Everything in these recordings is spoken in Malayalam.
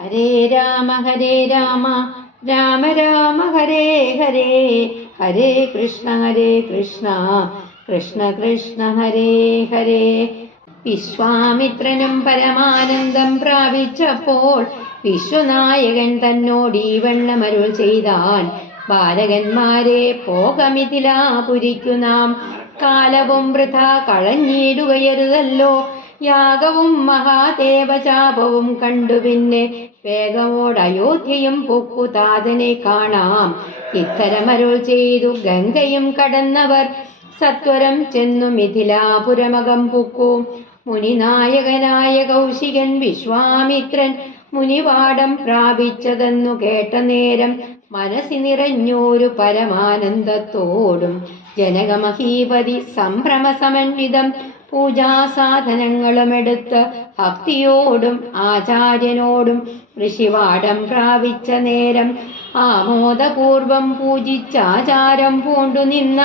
ഹരേ രാമ രാമ രാമ ഹരേ ഹരേ, ഹരേ കൃഷ്ണ കൃഷ്ണ കൃഷ്ണ ഹരേ ഹരേ. വിശ്വാമിത്രനും പരമാനന്ദം പ്രാപിച്ചപ്പോൾ വിശ്വനായകൻ തന്നോട് ഈ വണ്ണമരുൾ ചെയ്താൻ. ബാലകന്മാരെ പോകമിഥിലാപുരിക്കു നാം, കാലവും വൃഥ കളഞ്ഞിടുകയരുതല്ലോ. യാഗവും മഹാദേവചാപവും കണ്ടു പിന്നെ വേഗമോട് അയോധ്യയും പൊക്കു താതനെ കാണാം. ഇത്തരമരുൾ ചെയ്തു ഗംഗയും കടന്നവർ സത്വരം ചെന്നു മിഥിലാപുരമകം പൊക്കു. മുനിനായകനായ കൗശികൻ വിശ്വാമിത്രൻ മുനിവാടം പ്രാപിച്ചതെന്നു കേട്ട നേരം മനസ്സി നിറഞ്ഞോരു പരമാനന്ദത്തോടും ജനകമഹീപതി സംഭ്രമസമന്വിതം പൂജാസാധനങ്ങളുമെടുത്ത് ഭക്തിയോടും ആചാര്യനോടും ഋഷിവാടം പ്രാപിച്ച നേരം ആമോദപൂർവം പൂജിച്ചാചാരം പൂണ്ടു നിന്ന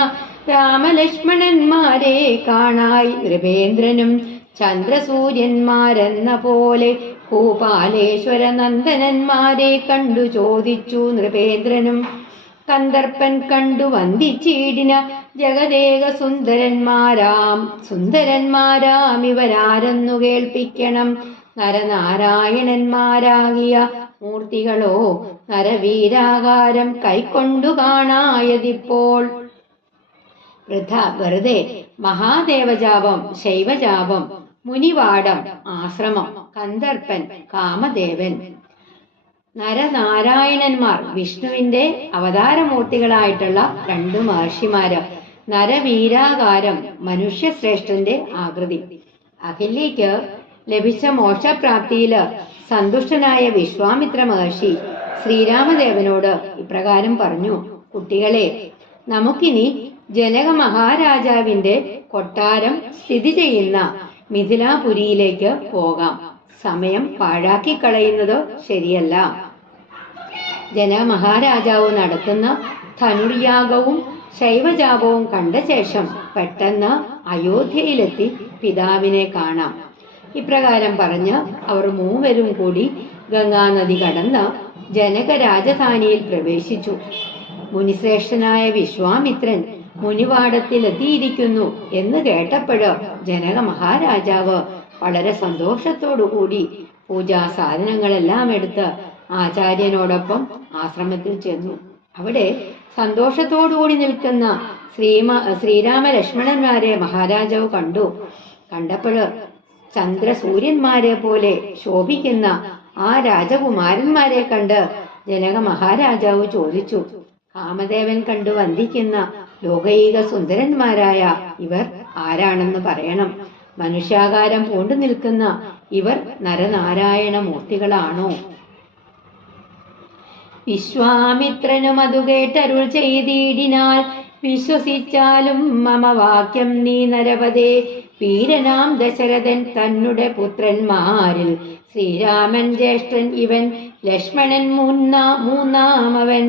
രാമലക്ഷ്മണന്മാരെ കാണായി നൃപേന്ദ്രനും ചന്ദ്രസൂര്യന്മാരെന്ന പോലെ ഭൂപാലേശ്വര നന്ദനന്മാരെ കണ്ടു ചോദിച്ചു നൃപേന്ദ്രനും. കന്ദർപ്പൻ കണ്ടു വന്ദിച്ചിടിന ജഗദേക സുന്ദരന്മാരാം ഇവരാരെന്നു കേൾപ്പിക്കണം. നരനാരായണന്മാരാകിയ മൂർത്തികളോ നരവീരാകാരം കൈക്കൊണ്ടു കാണായതിപ്പോൾ. വെറുതെ മഹാദേവജാപം, ശൈവജാപം, മുനിവാടം, ആശ്രമം, കന്ദർപ്പൻ, കാമദേവൻ, നരനാരായണന്മാർ വിഷ്ണുവിന്റെ അവതാരമൂർത്തികളായിട്ടുള്ള രണ്ടു മഹർഷിമാര്, നരവീരാകാരം മനുഷ്യശ്രേഷ്ഠന്റെ ആകൃതി. അഹല്യയ്ക്ക് ലഭിച്ച മോക്ഷപ്രാപ്തിയില് സന്തുഷ്ടനായ വിശ്വാമിത്ര മഹർഷി ശ്രീരാമദേവനോട് ഇപ്രകാരം പറഞ്ഞു. കുട്ടികളെ, നമുക്കിനി ജനക മഹാരാജാവിന്റെ കൊട്ടാരം സ്ഥിതി ചെയ്യുന്ന മിഥിലാപുരിയിലേക്ക് പോകാം. സമയം പാഴാക്കി കളയുന്നത് ശരിയല്ല. ജനക മഹാരാജാവ് നടത്തുന്ന ധനുർയാഗവും ശൈവജാപവും കണ്ട ശേഷം പെട്ടെന്ന് അയോധ്യയിലെത്തി പിതാവിനെ കാണാം. ഇപ്രകാരം പറഞ്ഞ് അവർ മൂവരും കൂടി ഗംഗാനദി കടന്ന് ജനക രാജധാനിയിൽ പ്രവേശിച്ചു. മുനിശ്രേഷ്ഠനായ വിശ്വാമിത്രൻ മുനിവാടത്തിലെത്തിയിരിക്കുന്നു എന്ന് കേട്ടപ്പോഴ് ജനക മഹാരാജാവ് വളരെ സന്തോഷത്തോടുകൂടി പൂജാ സാധനങ്ങളെല്ലാം എടുത്ത് ആചാര്യനോടൊപ്പം ആശ്രമത്തിൽ ചെന്നു. അവിടെ സന്തോഷത്തോടുകൂടി നിൽക്കുന്ന ശ്രീരാമ ലക്ഷ്മണന്മാരെ മഹാരാജാവ് കണ്ടപ്പോൾ ചന്ദ്രസൂര്യന്മാരെ പോലെ ശോഭിക്കുന്ന ആ രാജകുമാരന്മാരെ കണ്ട് ജനക മഹാരാജാവ് ചോദിച്ചു, കാമദേവൻ കണ്ടു വന്ദിക്കുന്ന ലോകൈക സുന്ദരന്മാരായ ഇവർ ആരാണെന്ന് പറയണം. മനുഷ്യാകാരം പൂണ്ടു നിൽക്കുന്ന ഇവർ നരനാരായണ മൂർത്തികളാണോ? വിശ്വാമിത്രനും അതു കേട്ടരുൾ ചെയ്തിടിനാൽ, വിശ്വസിച്ചാലും മമ വാക്യം നീ നരപതേ. വീരനാം ദശരഥൻ തന്നുടെ പുത്രന്മാരിൽ ശ്രീരാമൻ ജ്യേഷ്ഠൻ ഇവൻ, ലക്ഷ്മണൻ മൂന്നാമവൻ.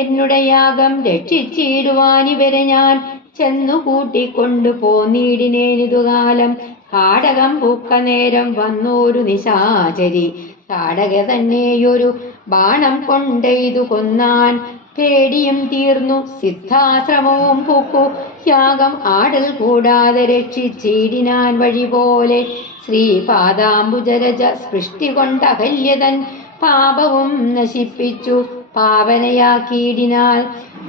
എന്നുടെ യാഗം രക്ഷിച്ചിടുവാനിവരെ ഞാൻ ചെന്നു കൂട്ടിക്കൊണ്ടു പോന്നിടിനേനിതുകാലം. കാടകം പൂക്ക നേരം വന്നോരു നിശാചരി താടക തന്നെയൊരു ബാണം കൊണ്ടെയ്തു കൊന്നാൻ. പേടിയും തീർന്നു സിദ്ധാശ്രമവും പൂക്കു യാഗം ആടൽ കൂടാതെ രക്ഷിച്ചിടിനാൻ വഴി പോലെ. ശ്രീപാദാംബുജരജ സൃഷ്ടി കൊണ്ട അഹല്യതൻ പാപവും നശിപ്പിച്ചു പാവനയാക്കിയിടിനാൽ.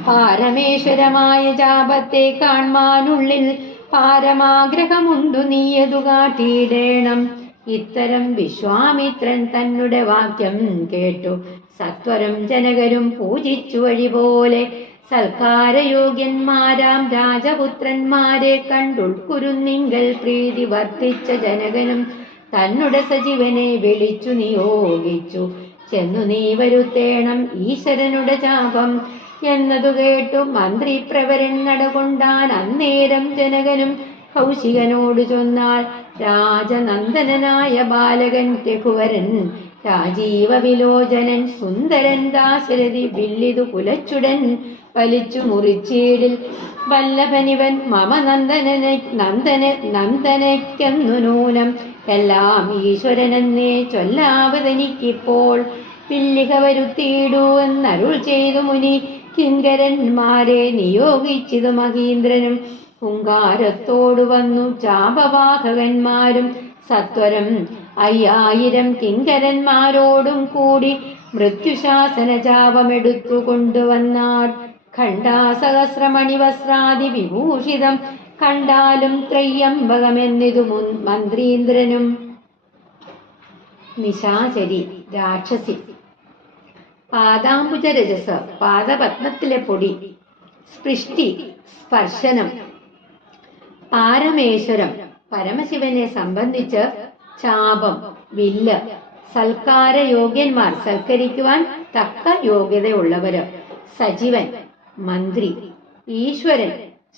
പാരമേശ്വരമായ ജാപത്തെ കാൺമാനുള്ളിൽ പാരമാഗ്രഹമുണ്ടു നീയതു കാട്ടിയിടേണം. ഇത്തരം വിശ്വാമിത്രൻ തന്നുടെ വാക്യം കേട്ടു സത്വരം ജനകരും പൂജിച്ചു വഴി പോലെ. സൽക്കാരയോഗ്യന്മാരാം രാജപുത്രന്മാരെ കണ്ടുൾക്കുരുന്നിങ്കൽ പ്രീതി വർദ്ധിച്ച ജനകനും തന്നുടെ സജീവനെ വിളിച്ചു നിയോഗിച്ചു. ചെന്നു നീ വരുത്തേണം ഈശ്വരനുടെ ചാപം എന്നതു കേട്ടു മന്ത്രി പ്രവരൻ നടകൊണ്ടാൻ. അന്നേരം ജനകനും കൗശികനോട് ചൊന്നാൽ, രാജനന്ദനായ ബാലകൻ രഘുവരൻ, രാജീവ വിലോചനൻ സുന്ദരൻ ദാശരഥി വില്ലിതു കുലച്ചുടൻ വലിച്ചു മുറിച്ചീടിൽ. വല്ലഭനിവൻ മമ നന്ദനയ്ക്കെന്നു നൂനം എല്ലാം ഈശ്വരനെന്നേ ചൊല്ലാവതെനിക്കിപ്പോൾ. വില്ലിക വരുത്തിയിടൂ എന്നരുൾ ചെയ്തു മുനി. കിങ്കരന്മാരെ നിയോഗിച്ചത് മഹീന്ദ്രനും. ഹുങ്കാരത്തോടു വന്നു ചാപവാഹകന്മാരും സത്വരം 5000 കിങ്കരന്മാരോടും കൂടി മൃത്യുശാസന ചാപമെടുത്തു കൊണ്ടുവന്നാർ. ഖണ്ഡാസഹസ്രമണി വസ്ത്രാദി വിഭൂഷിതം കണ്ടാലും ത്രയ്യംബകമെന്നിതു മന്ത്രീന്ദ്രനും. നിശാചരി രാക്ഷസി. പാദാംബുജ രജസ് പാദപത്മത്തിലെ പൊടി. സ്പൃഷ്ടി സ്പർശനം. പാരമേശ്വരം പരമശിവനെ സംബന്ധിച്ച് ചാപം വില്ല്. സൽക്കാര യോഗ്യന്മാർ സൽക്കരിക്കുവാൻ തക്ക യോഗ്യതയുള്ളവര്. സജീവൻ മന്ത്രി. ഈശ്വരൻ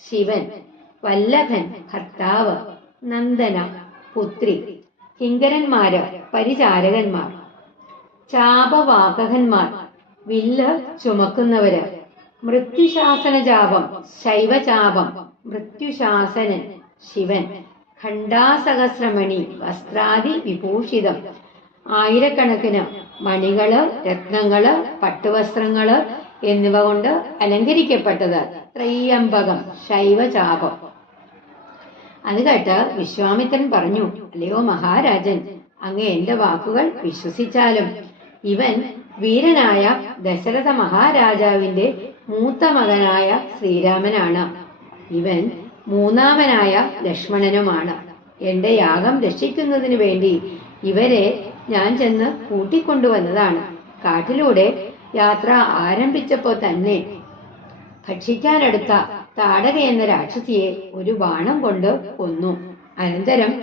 ശിവൻ. വല്ലഭൻ ഭർത്താവ്. നന്ദന പുത്രി. കിങ്കരന്മാര് പരിചാരകന്മാർ. ചാപവാഹകന്മാർ വില്ല് ചുമക്കുന്നവര്. മൃത്യുശാസന ചാപം ശൈവചാപം. മൃത്യുശാസനൻ ശിവൻ. ഖണ്ഡാസഹസ്രമണി വസ്ത്രാദി വിഭൂഷിതം ആയിരക്കണക്കിന് മണികള് രത്നങ്ങള് പട്ടുവസ്ത്രങ്ങള് എന്നിവ കൊണ്ട് അലങ്കരിക്കപ്പെട്ടത്. ത്രയ്യംബകം ശൈവചാപം. അത് കേട്ട് വിശ്വാമിത്രൻ പറഞ്ഞു, അല്ലയോ മഹാരാജൻ, അങ്ങ് എന്റെ വാക്കുകൾ വിശ്വസിച്ചാലും ഇവൻ വീരനായ ദശരഥ മഹാരാജാവിന്റെ മൂത്ത മകനായ ശ്രീരാമനാണ്. ഇവൻ മൂന്നാമനായ ലക്ഷ്മണനുമാണ്. എന്റെ യാഗം രക്ഷിക്കുന്നതിന് വേണ്ടി ഇവരെ ഞാൻ ചെന്ന് കൂട്ടിക്കൊണ്ടുവന്നതാണ്. കാട്ടിലൂടെ യാത്ര ആരംഭിച്ചപ്പോ തന്നെ ഭക്ഷിക്കാനെടുത്ത താടക എന്ന രാക്ഷസിയെ ഒരു ബാണം കൊണ്ട് കൊന്നു. അനന്തരം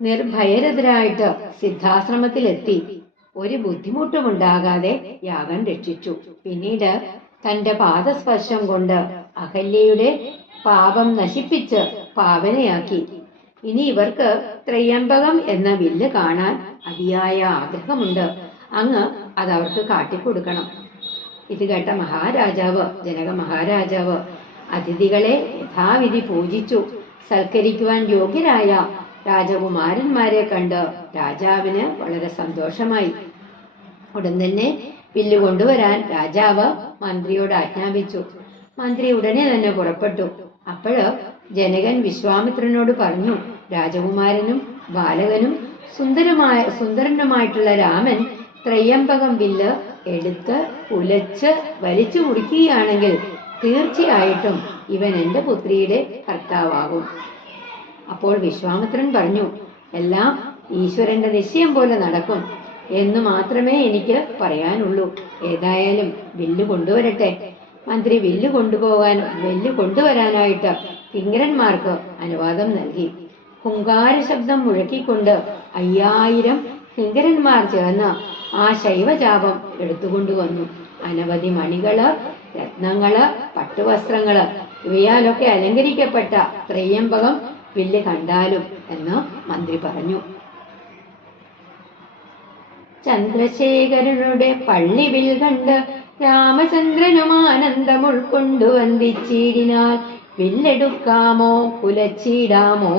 നിർഭയരതരായിട്ട് സിദ്ധാശ്രമത്തിലെത്തി ഒരു ബുദ്ധിമുട്ടുമുണ്ടാകാതെ യാഗം രക്ഷിച്ചു. പിന്നീട് തന്റെ പാദസ്പർശം കൊണ്ട് അഹല്യയുടെ പാപം നശിപ്പിച്ച് പാവനയാക്കി. ഇനി ഇവർക്ക് ത്രയംബകം എന്ന വില്ല് കാണാൻ അതിയായ ആഗ്രഹമുണ്ട്. അങ്ങ് അതവർക്ക് കാട്ടിക്കൊടുക്കണം. ഇത് കേട്ട മഹാരാജാവ് ജനക മഹാരാജാവ് അതിഥികളെ യഥാവിധി പൂജിച്ചു. സൽക്കരിക്കുവാൻ യോഗ്യരായ രാജകുമാരന്മാരെ കണ്ട് രാജാവിന് വളരെ സന്തോഷമായി. ഉടൻ തന്നെ വില്ല് കൊണ്ടുവരാൻ രാജാവ് മന്ത്രിയോട് ആജ്ഞാപിച്ചു. മന്ത്രി ഉടനെ തന്നെ പുറപ്പെട്ടു. അപ്പോഴ് ജനകൻ വിശ്വാമിത്രനോട് പറഞ്ഞു, രാജകുമാരനും ബാലകനും സുന്ദരനുമായിട്ടുള്ള രാമൻ ത്രയംബകം വില്ല് എടുത്ത് ഉലച്ച് വലിച്ചു മുറിക്കുകയാണെങ്കിൽ തീർച്ചയായിട്ടും ഇവൻ എന്റെ പുത്രിയുടെ ഭർത്താവാകും. അപ്പോൾ വിശ്വാമിത്രൻ പറഞ്ഞു, എല്ലാം ഈശ്വരന്റെ നിശ്ചയം പോലെ നടക്കും എന്ന് മാത്രമേ എനിക്ക് പറയാനുള്ളൂ. ഏതായാലും വില്ല് കൊണ്ടുവരട്ടെ. മന്ത്രി വില്ല് കൊണ്ടുവരാനായിട്ട് കിങ്കരന്മാർക്ക് അനുവാദം നൽകി. ഹുങ്കാര ശബ്ദം മുഴക്കിക്കൊണ്ട് 5000 കിങ്കരന്മാർ ചേർന്ന് ആ ശൈവചാപം എടുത്തുകൊണ്ടുവന്നു. അനവധി മണികള് രത്നങ്ങള് പട്ടുവസ്ത്രങ്ങള് ഇവയാലൊക്കെ അലങ്കരിക്കപ്പെട്ട ത്രയംബകം വില്ല് കണ്ടാലും എന്ന് മന്ത്രി പറഞ്ഞു. ചന്ദ്രശേഖരനുടെ പള്ളിവിൽ കണ്ട് രാമചന്ദ്രനും ആനന്ദം ഉൾക്കൊണ്ടു വന്ദിച്ചിടിനാൽ, വില്ലെടുക്കാമോ കുലച്ചിടാമോ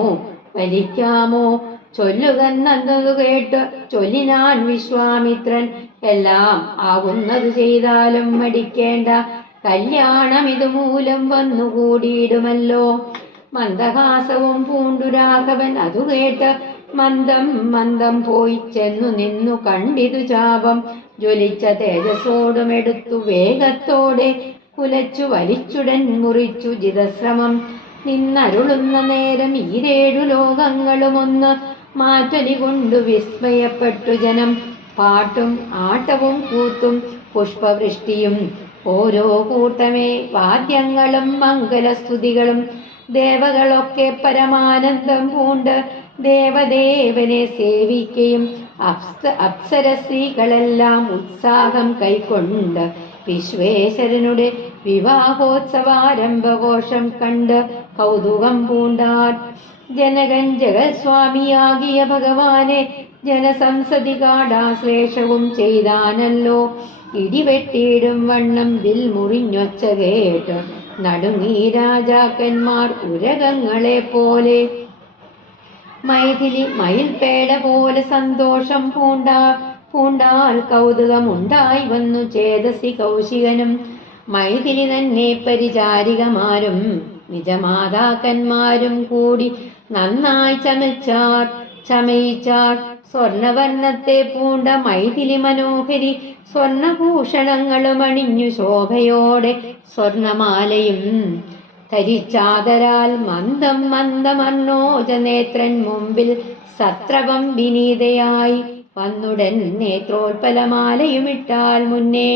വലിക്കാമോ ചൊല്ലുകെന്നതു കേട്ട് ചൊല്ലിനാൻ വിശ്വാമിത്രൻ. എല്ലാം ആകുന്നത് ചെയ്താലും മടിക്കേണ്ട, കല്യാണം ഇതുമൂലം വന്നുകൂടിയിടുമല്ലോ. മന്ദഹാസവും പൂണ്ടു രാഘവൻ അതു കേട്ട് മന്ദം മന്ദം പോയി ചെന്നു നിന്നു കണ്ടിതു ചാപം. ജ്വലിച്ച തേജസ്സോടുമെടുത്തു വേഗത്തോടെ കുലച്ചു വലിച്ചുടൻ മുറിച്ചു ജിതശ്രമം. നിന്നരുളുന്ന നേരം ഈ 7 ലോകങ്ങളുമൊന്ന് മാറ്റൊലി കൊണ്ടു വിസ്മയപ്പെട്ടു ജനം. പാട്ടും ആട്ടവും കൂത്തും പുഷ്പവൃഷ്ടിയും ഓരോ കൂട്ടമേ വാദ്യങ്ങളും മംഗലസ്തുതികളും. ദേവകളൊക്കെ പരമാനന്ദം പൂണ്ട് ദേവദേവനെ സേവിക്കുകയും അപ്സര സ്ത്രീകളെല്ലാം ഉത്സാഹം കൈക്കൊണ്ട് വിശ്വേശ്വരനുടെ വിവാഹോത്സവാരംഭഘോഷം കണ്ട് കൗതുകം പൂണ്ടാർ. ജനകൻ ജഗത്സ്വാമിയാകിയ ഭഗവാനെ ജനസംസതി കാടാശ്ലേഷവും ചെയ്താനല്ലോ. ഇടിവെട്ടിയിടും വണ്ണം വിൽ മുറിഞ്ഞൊച്ച കേട്ട് നടുങ്ങീ രാജാക്കന്മാർ ഉരകങ്ങളെ പോലെ. മൈഥിലി മയിൽപേട പോലെ സന്തോഷം പൂണ്ടാൽ കൗതുകമുണ്ടായി വന്നു ചേതസി കൗശികനും. മൈഥിലി തന്നെ പരിചാരികമാരും നിജമാതാക്കന്മാരും കൂടി നന്നായി ചമയിച്ചാർ. സ്വർണവർണ്ണത്തെ പൂണ്ട മൈഥിലി മനോഹരി സ്വർണഭൂഷണങ്ങളും അണിഞ്ഞു ശോഭയോടെ സ്വർണമാലയും ധരിച്ചാദരാൽ മന്ദമർണോജനേത്രൻ മുമ്പിൽ സത്രപം വിനീതയായി വന്നുടൻ നേത്രോൽപലമാലയുമിട്ടാൽ മുന്നേ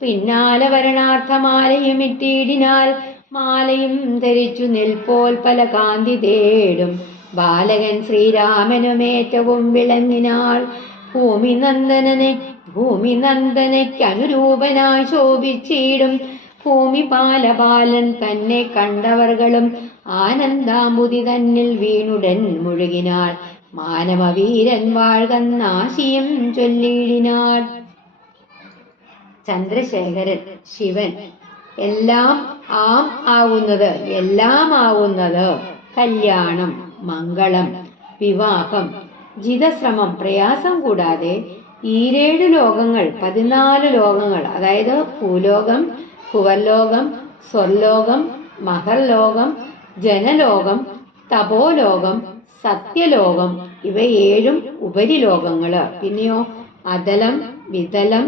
പിന്നാലെ വരണാർത്ഥമാലയുമിട്ടിടിനാൽ മാലയും ധരിച്ചു നിൽപ്പോൽപല കാന്തി തേടും ബാലകൻ ശ്രീരാമനുമേറ്റവും വിളങ്ങിനാൾ. ഭൂമിനന്ദനയ്ക്കനുരൂപനായി ശോഭിച്ചിടും ഭൂമിപാലപാലൻ തന്നെ കണ്ടവർകളും ആനന്ദാമുതി തന്നിൽ വീണുടൻ മുഴുകിനാൾ. മാനവവീരൻ വാഴ്കന്നാശിയും ചൊല്ലിയിടിനാൾ. ചന്ദ്രശേഖരൻ ശിവൻ എല്ലാം ആവുന്നത് കല്യാണം, മംഗളം, വിവാഹം, ജിതശ്രമം, പ്രയാസം കൂടാതെ 7 ലോകങ്ങൾ 14 ലോകങ്ങൾ, അതായത് ഭൂലോകം, ഭുവർലോകം, സ്വർലോകം, മഹർലോകം, ജനലോകം, തപോലോകം, സത്യലോകം, ഇവ 7 ഉപരിലോകങ്ങള്. പിന്നെയോ അതലം, വിതലം,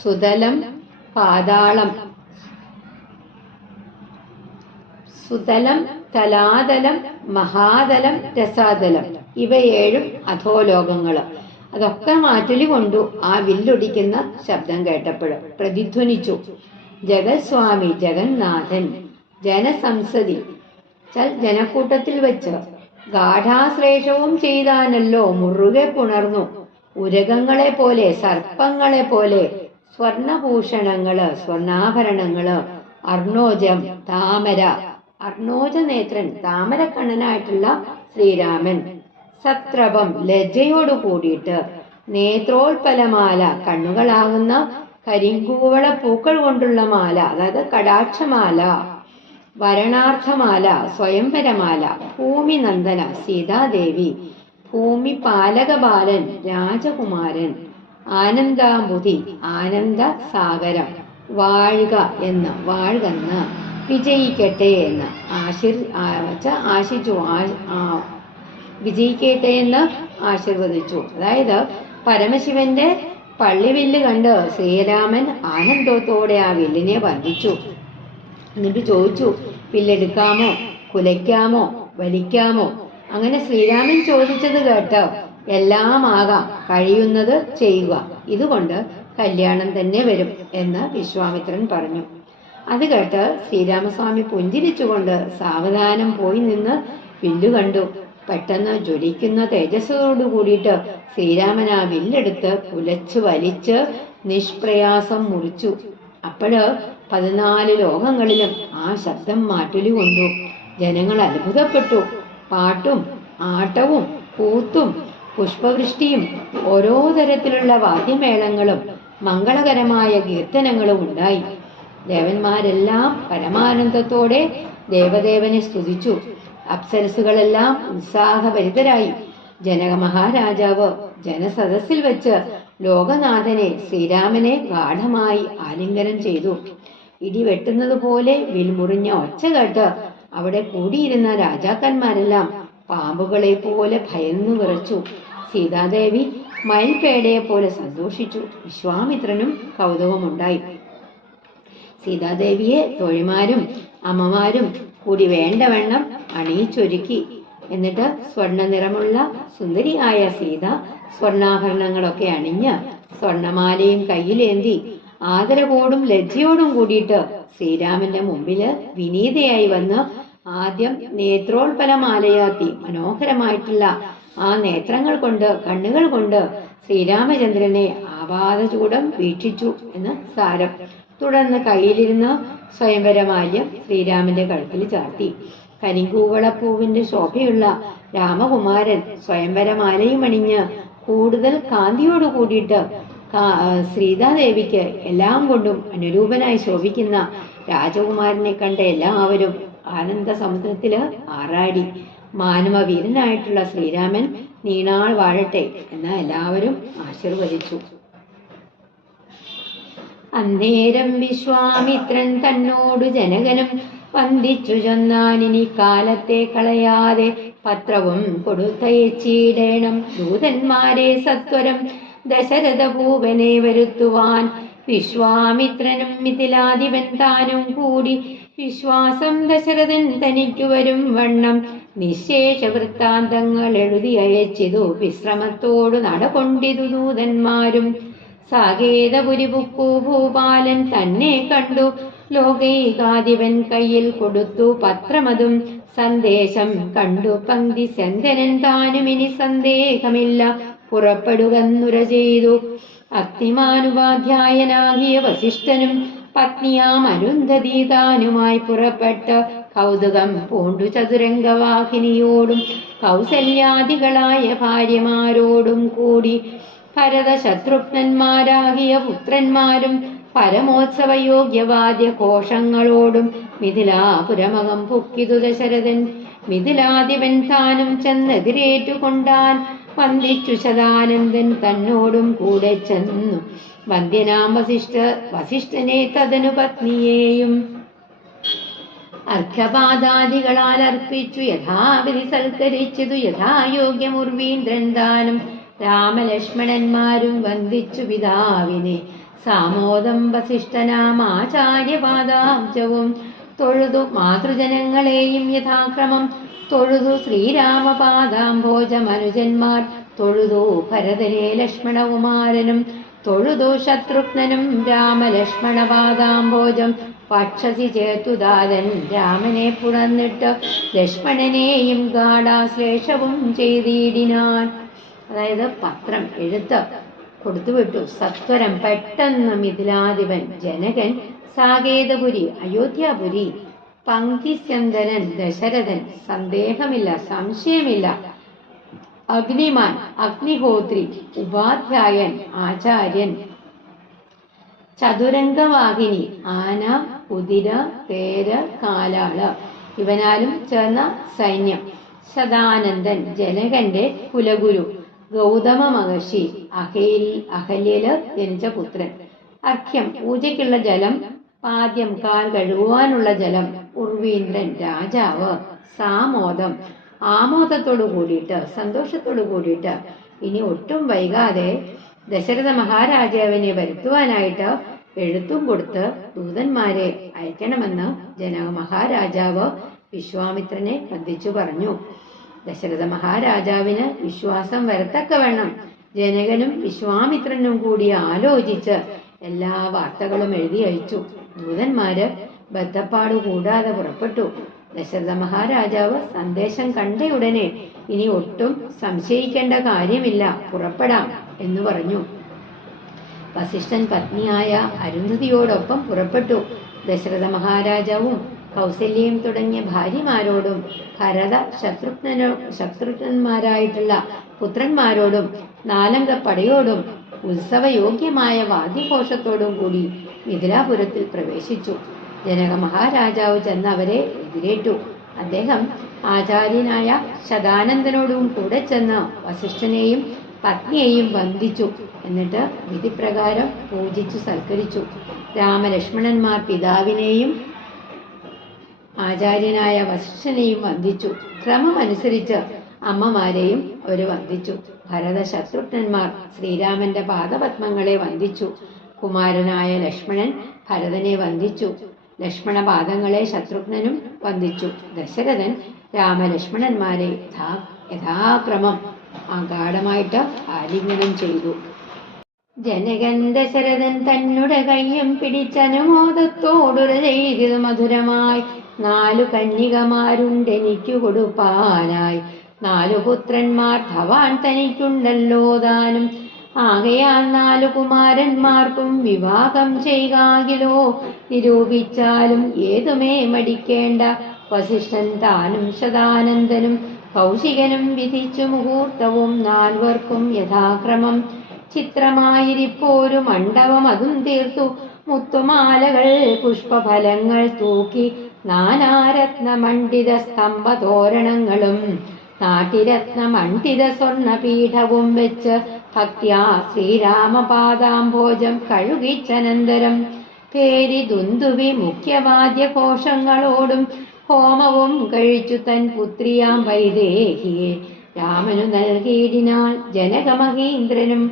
സുതലം, പാതാളം, സുതലം, തലാതലം, മഹാതലം, രസാതലം, ഇവ 7 അധോലോകങ്ങള്. അതൊക്കെ മാറ്റലി കൊണ്ടു ആ വില്ലൊടിക്കുന്ന ശബ്ദം കേട്ടപ്പോൾ പ്രതിധ്വനിച്ചു. ജഗസ്വാമി ജഗന്നാഥൻ ജനസംസതി ജനക്കൂട്ടത്തിൽ വെച്ച് ഗാഠാശ്ലേഷവും ചെയ്താനല്ലോ മുറുകെ പുണർന്നു. ഉരകങ്ങളെ പോലെ സർപ്പങ്ങളെ പോലെ സ്വർണഭൂഷണങ്ങള്, സ്വർണാഭരണങ്ങള്, അർണോജം, താമര, അർണോജനേത്രൻ താമരക്കണ്ണനായിട്ടുള്ള ശ്രീരാമൻ, സത്രപം ലജ്ജയോടു കൂടിയിട്ട്, നേത്രോൽപലമാല കണ്ണുകളാകുന്ന കരിങ്കൂവള പൂക്കൾ കൊണ്ടുള്ള മാല, അതായത് കടാക്ഷമാല, വരണാർത്ഥമാല, സ്വയംവരമാല, ഭൂമിനന്ദന സീതാദേവി, ഭൂമി പാലകബാലൻ രാജകുമാരൻ, ആനന്ദാംബുധി ആനന്ദ സാഗരം, വാഴ്കെന്ന് വിജയിക്കട്ടെ എന്ന് വിജയിക്കട്ടെ എന്ന് ആശീർവദിച്ചു. അതായത് പരമശിവന്റെ പള്ളിവില്ല് കണ്ട് ശ്രീരാമൻ ആനന്ദത്തോടെ ആ വില്ലിനെ വന്ദിച്ചു. എന്നിട്ട് ചോദിച്ചു, വില്ലെടുക്കാമോ, കുലയ്ക്കാമോ, വലിക്കാമോ? അങ്ങനെ ശ്രീരാമൻ ചോദിച്ചത് കേട്ട് എല്ലാം ആകാം, കഴിയുന്നത് ചെയ്യുക, ഇതുകൊണ്ട് കല്യാണം തന്നെ വരും എന്ന് വിശ്വാമിത്രൻ പറഞ്ഞു. അത് കേട്ട് ശ്രീരാമസ്വാമി പുഞ്ചിരിച്ചുകൊണ്ട് സാവധാനം പോയി നിന്ന് വില്ലു കണ്ടു. പെട്ടെന്ന് ജ്വലിക്കുന്ന തേജസ്സോടു കൂടിയിട്ട് ശ്രീരാമൻ ആ വില്ലെടുത്ത് കുലച്ച് വലിച്ച് നിഷ്പ്രയാസം മുറിച്ചു. അപ്പോഴ് 14 ലോകങ്ങളിലും ആ ശബ്ദം മാറ്റൊലി കൊണ്ടു. ജനങ്ങൾ അത്ഭുതപ്പെട്ടു. പാട്ടും ആട്ടവും കൂത്തും പുഷ്പവൃഷ്ടിയും ഓരോ തരത്തിലുള്ള വാദ്യമേളങ്ങളും മംഗളകരമായ കീർത്തനങ്ങളും ഉണ്ടായി. ദേവന്മാരെല്ലാം പരമാനന്ദത്തോടെ ദേവദേവനെ സ്തുതിച്ചു. അപ്സരസുകളെല്ലാം ഉത്സാഹഭരിതരായി. ജനക മഹാരാജാവ് ജനസദസ്സിൽ വെച്ച് ലോകനാഥനെ ശ്രീരാമനെ ഗാഠമായി ആലിംഗനം ചെയ്തു. ഇടിവെട്ടുന്നത് പോലെ വിൽമുറിഞ്ഞ ഒച്ച കേട്ട് അവിടെ കൂടിയിരുന്ന രാജാക്കന്മാരെല്ലാം പാമ്പുകളെ പോലെ ഭയന്നു വിറച്ചു. സീതാദേവി മയിൽപേടയെ പോലെ സന്തോഷിച്ചു. വിശ്വാമിത്രനും കൗതുകമുണ്ടായി. സീതാദേവിയെ തോഴിമാരും അമ്മമാരും കൂടി വേണ്ടവണ്ണം അണിയിച്ചൊരുക്കി. എന്നിട്ട് സ്വർണ്ണ നിറമുള്ള സുന്ദരിയായ സീത സ്വർണ്ണാഭരണങ്ങളൊക്കെ അണിഞ്ഞ് സ്വർണമാലയും കയ്യിലേന്തി ആദരവോടും ലജ്ജയോടും കൂടിയിട്ട് ശ്രീരാമന്റെ മുമ്പില് വിനീതയായി വന്ന് ആദ്യം നേത്രോൽപലമാലയാത്തി മനോഹരമായിട്ടുള്ള ആ നേത്രങ്ങൾ കൊണ്ട്, കണ്ണുകൾ കൊണ്ട് ശ്രീരാമചന്ദ്രനെ ആപാദചൂടം വീക്ഷിച്ചു എന്ന് സാരം. തുടർന്ന് കയ്യിലിരുന്ന് സ്വയംവരമാല്യം ശ്രീരാമന്റെ കഴുത്തിൽ ചാർത്തി. കരിങ്കൂവളപ്പൂവിന്റെ ശോഭയുള്ള രാമകുമാരൻ സ്വയംവരമാലയും അണിഞ്ഞ് കൂടുതൽ കാന്തിയോട് കൂടിയിട്ട് സീതാദേവിക്ക് എല്ലാം കൊണ്ടും അനുരൂപനായി ശോഭിക്കുന്ന രാജകുമാരനെ കണ്ട എല്ലാവരും ആനന്ദ സമുദ്രത്തില് ആറാടി. മാനവവീരനായിട്ടുള്ള ശ്രീരാമൻ നീണാൾ വാഴട്ടെ എന്ന് എല്ലാവരും ആശീർവദിച്ചു. അന്നേരം വിശ്വാമിത്രൻ തന്നോടു ജനകനും വന്ദിച്ചു ചൊന്നാനിനി കാലത്തെ കളയാതെ പത്രവും കൊടുത്തയച്ചിടേണം ദൂതന്മാരെ സത്വരം ദശരഥ ഭൂപനെ വരുത്തുവാൻ. വിശ്വാമിത്രനും മിഥിലാധിപൻ താനും കൂടി വിശ്വാസം ദശരഥൻ തനിക്കു വരും വണ്ണം നിശേഷ വൃത്താന്തങ്ങൾ എഴുതി അയച്ചിതു. വിശ്രമത്തോടു നടകൊണ്ടിതു ദൂതന്മാരും. സാകേതപുരി പുക്കു ഭൂപാലൻ തന്നെ കണ്ടു ലോകൈകാധിപൻ കയ്യിൽ കൊടുത്തു പത്രമതും. സന്ദേശം കണ്ടു പങ്ക്തി സെന്തനൻ താനും ഇനി സന്ദേഹമില്ല പുറപ്പെടുകന്നുര ചെയ്തു. അഗ്നിമാനുപാധ്യായനാകിയ വസിഷ്ഠനും പത്നിയാം അരുന്ധതി താനുമായി പുറപ്പെട്ട് കൗതുകം പൂണ്ടു ചതുരംഗവാഹിനിയോടും കൗസല്യാദികളായ ഭാര്യമാരോടും കൂടി ഭരത ശത്രുഘ്നന്മാരാകിയ പുത്രന്മാരും പരമോത്സവയോഗ്യവാദ്യ കോശങ്ങളോടും മിഥിലാപുരമകം പൊക്കിതു ദശരഥൻ. മിഥിലാധിപൻ താനും ചെന്നെതിരേറ്റുകൊണ്ടാൻ വന്ദിച്ചു ശതാനന്ദൻ തന്നോടും കൂടെ ചെന്നു. വന്ദ്യനാം വസിഷ്ഠനെ തദനു പത്നിയെയും അർഘപാദാദികളാൽ അർപ്പിച്ചു യഥാവിധി സൽക്കരിച്ചതു. യഥായോഗ്യം ഉർവീന്ദ്രൻ താനും രാമലക്ഷ്മണന്മാരും വന്ദിച്ചു പിതാവിനെ. സാമോദം വസിഷ്ഠനാം ആചാര്യപാദാബ്ജവും തൊഴുതു മാതൃജനങ്ങളെയും യഥാക്രമം തൊഴുതു. ശ്രീരാമപാദാംഭോജമനുജന്മാർ തൊഴുതു ഭരതനെ ലക്ഷ്മണകുമാരനും തൊഴുതു ശത്രുഘ്നനും രാമലക്ഷ്മണപാദാംഭോജം പക്ഷസി ചേത്തുദാതൻ രാമനെ പുണർന്നിട്ട് ലക്ഷ്മണനെയും ഗാഢാശ്ലേഷവും ചെയ്തിടിനാൻ. അതായത് പത്രം എഴുത്ത് കൊടുത്തുവിട്ടു. സത്വരം പെട്ടെന്ന് മിഥിലാധിപൻ ജനകൻ, സാകേതപുരി അയോധ്യാപുരി, പങ്ക്തിസ്യന്തരൻ ദശരഥൻ, സന്ദേഹമില്ല സംശയമില്ല, അഗ്നിമാൻ അഗ്നിഹോത്രി, ഉപാധ്യായൻ ആചാര്യൻ, ചതുരംഗവാഹിനി ആന കുതിര തേര കാലാള് ഇവനാലും ചേർന്ന സൈന്യം, ശതാനന്ദൻ ജനകന്റെ കുലഗുരു, ഗൗതമ മഹർഷി അഹല്യയില് ജനിച്ച പുത്രൻ, അർഘ്യം പൂജയ്ക്കുള്ള ജലം, പാദ്യം കാൽ കഴുകുവാനുള്ള ജലം, ഉർവീന്ദ്രൻ രാജാവ്, സാമോദം ആമോദത്തോടു കൂടിയിട്ട് സന്തോഷത്തോടു കൂടിയിട്ട് ഇനി ഒട്ടും വൈകാതെ ദശരഥ മഹാരാജാവിനെ വരുത്തുവാനായിട്ട് എഴുത്തും കൊടുത്ത് ദൂതന്മാരെ അയക്കണമെന്ന് ജനക മഹാരാജാവ് വിശ്വാമിത്രനെ വന്ദിച്ചു പറഞ്ഞു. ദശരഥ മഹാരാജാവിന് വിശ്വാസം വരത്തക്കവണ്ണം ജനകനും വിശ്വാമിത്രനും കൂടി ആലോചിച്ച് എല്ലാ വാർത്തകളും എഴുതി അയച്ചു. ദൂതന്മാര് ബദ്ധപ്പാടു കൂടാതെ പുറപ്പെട്ടു. ദശരഥ മഹാരാജാവ് സന്ദേശം കണ്ടയുടനെ ഇനി ഒട്ടും സംശയിക്കേണ്ട കാര്യമില്ല, പുറപ്പെടാം എന്ന് പറഞ്ഞു. വസിഷ്ഠൻ പത്നിയായ അരുന്ധതിയോടൊപ്പം പുറപ്പെട്ടു. ദശരഥ മഹാരാജാവും കൗസല്യയും തുടങ്ങിയ ഭാര്യമാരോടും ഭരത ശത്രുഘ്നന്മാരായിട്ടുള്ള പുത്രന്മാരോടും നാലംഗപ്പടയോടും ഉത്സവയോഗ്യമായ വാദ്യഘോഷത്തോടും കൂടി മിഥിലാപുരത്തിൽ പ്രവേശിച്ചു. ജനക മഹാരാജാവ് ചെന്ന് അവരെ എതിരേറ്റു. അദ്ദേഹം ആചാര്യനായ ശതാനന്ദനോടും കൂടെ ചെന്ന് വസിഷ്ഠനെയും പത്നിയെയും വന്ദിച്ചു. എന്നിട്ട് വിധിപ്രകാരം പൂജിച്ചു സൽക്കരിച്ചു. രാമലക്ഷ്മണന്മാർ പിതാവിനെയും ആചാര്യനായ വസിഷ്ഠനെയും വന്ദിച്ചു. ക്രമമനുസരിച്ച് അമ്മമാരെയും അവര് വന്ദിച്ചു. ഭരത ശത്രുഘ്നന്മാർ ശ്രീരാമന്റെ പാദപത്മങ്ങളെ വന്ദിച്ചു. കുമാരനായ ലക്ഷ്മണൻ ഭരതനെ വന്ദിച്ചു. ലക്ഷ്മണപാദങ്ങളെ ശത്രുഘ്നനും വന്ദിച്ചു. ദശരഥൻ രാമലക്ഷ്മണന്മാരെ യഥാക്രമം ആഗാഢമായിട്ട് ആലിംഗനം ചെയ്തു. ജനകൻ ദശരഥൻ തന്നുടെ കയ്യും പിടിച്ചനുമോദത്തോടുര ചെയ്തത് മധുരമായി. 4 കന്യകമാരുണ്ടെനിക്കു കൊടുപ്പാനായി, 4 പുത്രന്മാർ ഭവാൻ തനിക്കുണ്ടല്ലോ താനും. ആകയാൽ 4 കുമാരന്മാർക്കും വിവാഹം ചെയ്യാകിലോ, നിരൂപിച്ചാലും ഏതുമേ മടിക്കേണ്ട. വസിഷ്ഠൻ താനും ശതാനന്ദനും കൗശികനും വിധിച്ചു മുഹൂർത്തവും 4 യഥാക്രമം. ചിത്രമായിരിപ്പോരു മണ്ഡപം അതും തീർത്തു. മുത്തുമാലകൾ പുഷ്പഫലങ്ങൾ തൂക്കി നാനാരത്നമണ്ഡിത സ്തംഭതോരണങ്ങളും നാട്ടിരത്നമണ്ഡിത സ്വർണപീഠവും വെച്ച് ഭക്ത്യാ ശ്രീരാമപാദാംഭോജം കഴുകിച്ചനന്തരം പേരി ദുന്ദുവി മുഖ്യവാദ്യഘോഷങ്ങളോടും ഹോമവും കഴിച്ചു തൻ പുത്രിയാം വൈദേഹിയെ രാമനു നൽകിയിടിനാൾ ജനകമഹീന്ദ്രനും.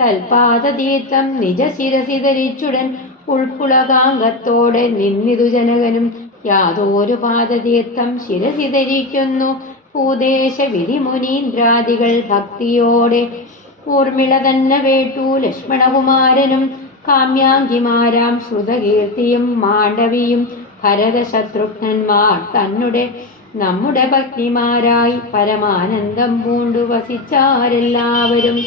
തൽപാദതീർത്ഥം നിജശിരസി ധരിച്ചുടൻ ഉൾപ്പുളകാംഗത്തോടെ നിന്നിതു ജനകനും. യാതൊരു പാദതീർത്ഥം ശിരസി ധരിക്കുന്നു ഭൂദേശ വിധിമുനീന്ദ്രാദികൾ ഭക്തിയോടെ. ഊർമിള തന്നെ വേട്ടു ലക്ഷ്മണകുമാരനും കാമ്യാംഗിമാരാം ശ്രുതകീർത്തിയും മാണ്ഡവിയും ഭരതശത്രുഘ്നന്മാർ തന്നെ നമ്മുടെ പത്നിമാരായി പരമാനന്ദം പൂണ്ടു വസിച്ചാരെല്ലാവരും.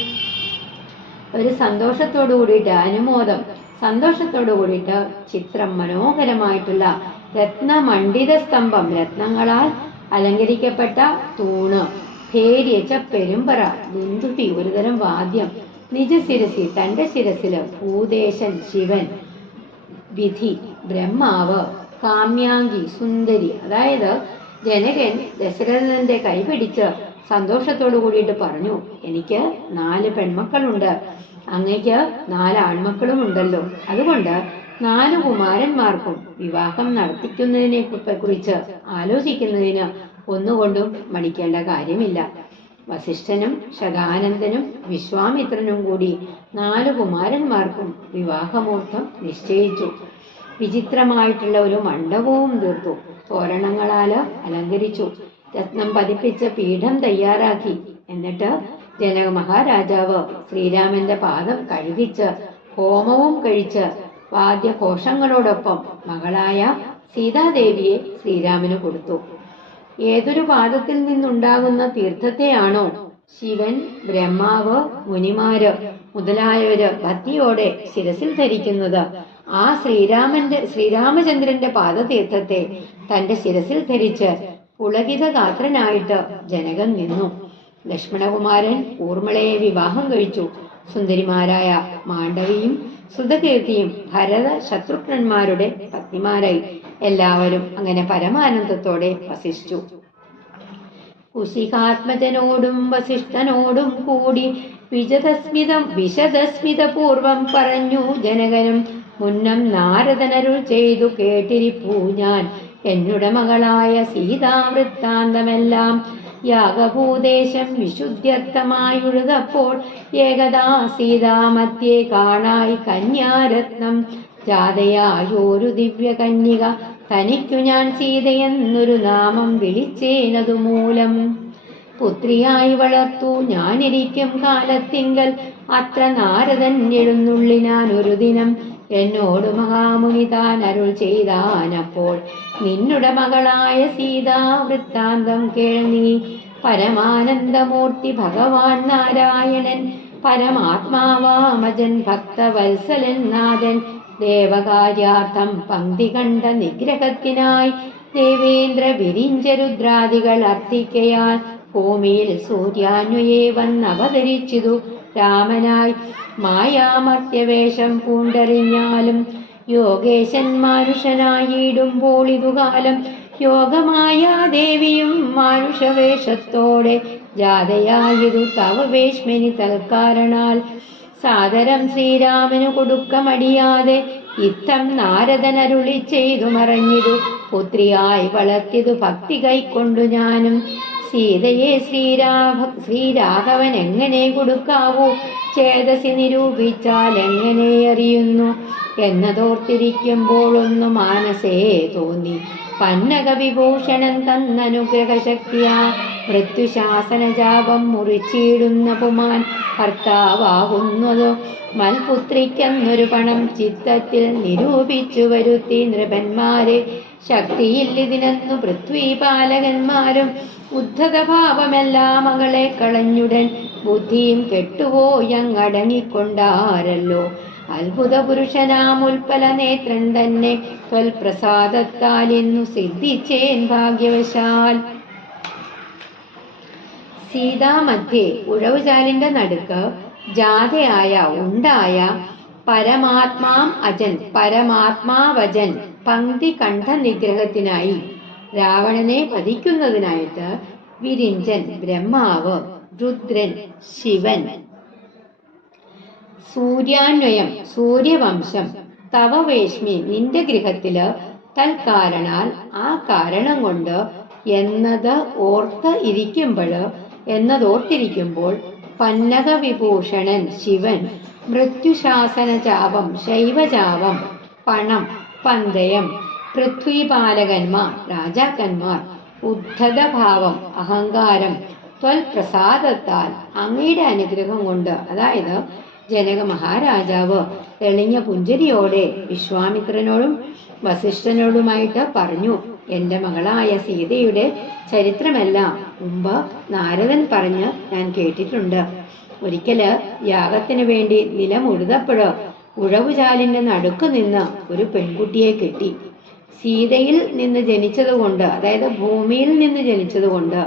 ഒരു സന്തോഷത്തോടു കൂടിയിട്ട് സന്തോഷത്തോടു കൂടിയിട്ട് ചിത്രം മനോഹരമായിട്ടുള്ള രത്നമണ്ഡിത സ്തംഭം, രത്നങ്ങളാൽ അലങ്കരിക്കപ്പെട്ട തൂണ്, ഭേര്യച്ച പെരുമ്പറ, ദുന്ദുഭി ഒരുതരം വാദ്യം, നിജശിരസി തന്റെ ശിരസില്, ഭൂദേശൻ ശിവൻ, വിധി ബ്രഹ്മാവ്, കാമ്യാംഗി സുന്ദരി. അതായത് ജനകൻ ദശരഥന്റെ കൈപിടിച്ച് സന്തോഷത്തോടു കൂടിയിട്ട് പറഞ്ഞു, എനിക്ക് 4 പെൺമക്കളുണ്ട്, അങ്ങയ്ക്ക് 4 ആൺമക്കളും ഉണ്ടല്ലോ, അതുകൊണ്ട് 4 കുമാരന്മാർക്കും വിവാഹം നടത്തിക്കുന്നതിനെ കുറിച്ച് ആലോചിക്കുന്നതിന് ഒന്നുകൊണ്ടും മടിക്കേണ്ട കാര്യമില്ല. വസിഷ്ഠനും ശതാനന്ദനും വിശ്വാമിത്രനും കൂടി 4 കുമാരന്മാർക്കും വിവാഹമുഹൂർത്തം നിശ്ചയിച്ചു. വിചിത്രമായിട്ടുള്ള ഒരു മണ്ഡപവും തീർത്തു. തോരണങ്ങളാല് അലങ്കരിച്ചു. രത്നം പതിപ്പിച്ച പീഠം തയ്യാറാക്കി. എന്നിട്ട് ജനക മഹാരാജാവ് ശ്രീരാമന്റെ പാദം കഴുകിച്ച് ഹോമവും കഴിച്ച് വാദ്യഘോഷങ്ങളോടൊപ്പം മകളായ സീതാദേവിയെ ശ്രീരാമന് കൊടുത്തു. ഏതൊരു പാദത്തിൽ നിന്നുണ്ടാകുന്ന തീർത്ഥത്തെയാണോ ശിവൻ, ബ്രഹ്മാവ്, മുനിമാര് മുതലായവര് ഭക്തിയോടെ ശിരസിൽ ധരിക്കുന്നത്, ആ ശ്രീരാമചന്ദ്രന്റെ പാദതീർത്ഥത്തെ തന്റെ ശിരസിൽ ധരിച്ച് പുളകിത ഗാത്രനായിട്ട് ജനകൻ നിന്നു. ലക്ഷ്മണകുമാരൻ ഊർമിളയെ വിവാഹം കഴിച്ചു. സുന്ദരിമാരായ മാണ്ഡവിയും ശ്രുതകീർത്തിയും ഭരത ശത്രുഘ്നന്മാരുടെ പത്നിമാരായി. എല്ലാവരും അങ്ങനെ പരമാനന്ദത്തോടെ വസിച്ചു. കുശികാത്മജനോടും വസിഷ്ഠനോടും കൂടി വിശദസ്മിത പൂർവം പറഞ്ഞു ജനകനും. മുന്നം നാരദനരുൾ ചെയ്തു കേട്ടിരിപ്പൂ ഞാൻ എന്നുടെ മകളായ സീതാവൃത്താന്തമെല്ലാം. യാഗഭൂദേശം വിശുദ്ധ്യർത്ഥമായുഴുതപ്പോൾ ഏകദാ സീതാമധ്യേ കാണായി കന്യാരത്നം. ജാതയായൊരു ദിവ്യ കന്യക തനിക്കു ഞാൻ സീതയെന്നൊരു നാമം വിളിച്ചേനതു മൂലം. പുത്രിയായി വളർത്തു ഞാനിരിക്കും കാലത്തിങ്കൽ അത്ര നാരദൻ എഴുന്നള്ളിനാൻ ഒരു ദിനം. എന്നോട് മഹാമുനി താൻ അരുൾ ചെയ്താനപ്പോൾ നിന്നുടെ മകളായ സീതാ വൃത്താന്തം കേൾനീ. പരമാനന്ദമൂർത്തി ഭഗവാൻ നാരായണൻ പരമാത്മാവാമജൻ ഭക്തവത്സലൻ നാഥൻ ദേവകാര്യാർത്ഥം പങ്ക്തി കണ്ട നിഗ്രഹത്തിനായി ദേവേന്ദ്ര വിരിഞ്ചരുദ്രാദികൾ അർത്ഥിക്കയാൽ ഭൂമിയിൽ സൂര്യാന്വയെ വന്നവതരിച്ചിതു രാമനായി. മായാമർത്യവേഷം പൂണ്ടറിഞ്ഞാലും യോഗേശൻ മാനുഷനായിടുമ്പോൾ ഇതുകാലം യോഗമായ ദേവിയും മാനുഷവേഷത്തോടെ ജാതയായതു തവ വേശ്മനി തൽക്കാരണാൽ. സാദരം ശ്രീരാമനു കൊടുക്കമടിയാതെ ഇത്തം നാരദനരുളി ചെയ്തു മറഞ്ഞിതു. പുത്രിയായി വളർത്തിയതു ഭക്തി കൈക്കൊണ്ടു ഞാനും. സീതയെ ശ്രീരാഘവൻ എങ്ങനെ കൊടുക്കാവൂ, ചേതസി നിരൂപിച്ചാൽ എങ്ങനെ അറിയുന്നു എന്നതോർത്തിരിക്കുമ്പോൾ ഒന്നു മാനസേ തോന്നി. പന്നക വിഭൂഷണൻ തന്നനുഗ്രഹശക്തിയാ മൃത്യുശാസന ജാപം മുറിച്ചിടുന്ന പുമാൻ ഭർത്താവാകുന്നതോ മൽപുത്രിക്കെന്നൊരു പണം ചിത്തത്തിൽ നിരൂപിച്ചു വരുത്തി നൃപന്മാരെ. ശക്തിയില്ലിതിനെന്നു പൃഥ്വീപാലകന്മാരും ഉദ്ധതഭാവമെല്ലാം മകളെ കളഞ്ഞുടൻ ബുദ്ധിയും കെട്ടുപോയങ്ങടങ്ങിക്കൊണ്ടാരല്ലോ. അത്ഭുത പുരുഷനാം ഉൽപ്പല നേത്രൻ തന്നെ ത്വൽപ്രസാദത്താൽ എന്നു സിദ്ധിച്ചേൻ ഭാഗ്യവശാൽ. സീതാമധ്യേ ഉഴവുചാലിന്റെ നടുക്ക് ജാതയായ ഉണ്ടായ പരമാത്മാം അജൻ പരമാത്മാവജൻ പങ്ക്തി കണ്ഠ നിഗ്രഹത്തിനായി രാവണനെ വധിക്കുന്നതിനായിട്ട് വിരിഞ്ചൻ ബ്രഹ്മാവ്, രുദ്രൻ, ശിവൻ, സൂര്യാന്വയം സൂര്യവംശം, തവ വേശ്മി നിന്റെ ഗൃഹത്തില് തൽക്കാരണാൽ ആ കാരണം കൊണ്ട് എന്നതോർത്തിരിക്കുമ്പോൾ പന്നക വിഭൂഷണൻ ശിവൻ മൃത്യുശാസന ചാപം ശൈവചാപം പണം പന്തയം പൃഥ്വിപാലകന്മാർ രാജാക്കന്മാർ ഉദ്ധതഭാവം അഹങ്കാരം ത്വൽപ്രസാദത്താൽ അങ്ങയുടെ അനുഗ്രഹം കൊണ്ട്, അതായത് ജനക മഹാരാജാവ് തെളിഞ്ഞ പുഞ്ചിരിയോടെ വിശ്വാമിത്രനോടും വസിഷ്ഠനോടുമായിട്ട് പറഞ്ഞു, എന്റെ മകളായ സീതയുടെ ചരിത്രമെല്ലാം മുമ്പ് നാരദൻ പറഞ്ഞ് ഞാൻ കേട്ടിട്ടുണ്ട്. ഒരിക്കല് യാഗത്തിന് വേണ്ടി നിലമുഴുതപ്പോഴ് ഉഴവുചാലിന്റെ നടുക്ക് നിന്ന് ഒരു പെൺകുട്ടിയെ കെട്ടി. സീതയിൽ നിന്ന് ജനിച്ചതുകൊണ്ട്, അതായത് ഭൂമിയിൽ നിന്ന് ജനിച്ചതുകൊണ്ട്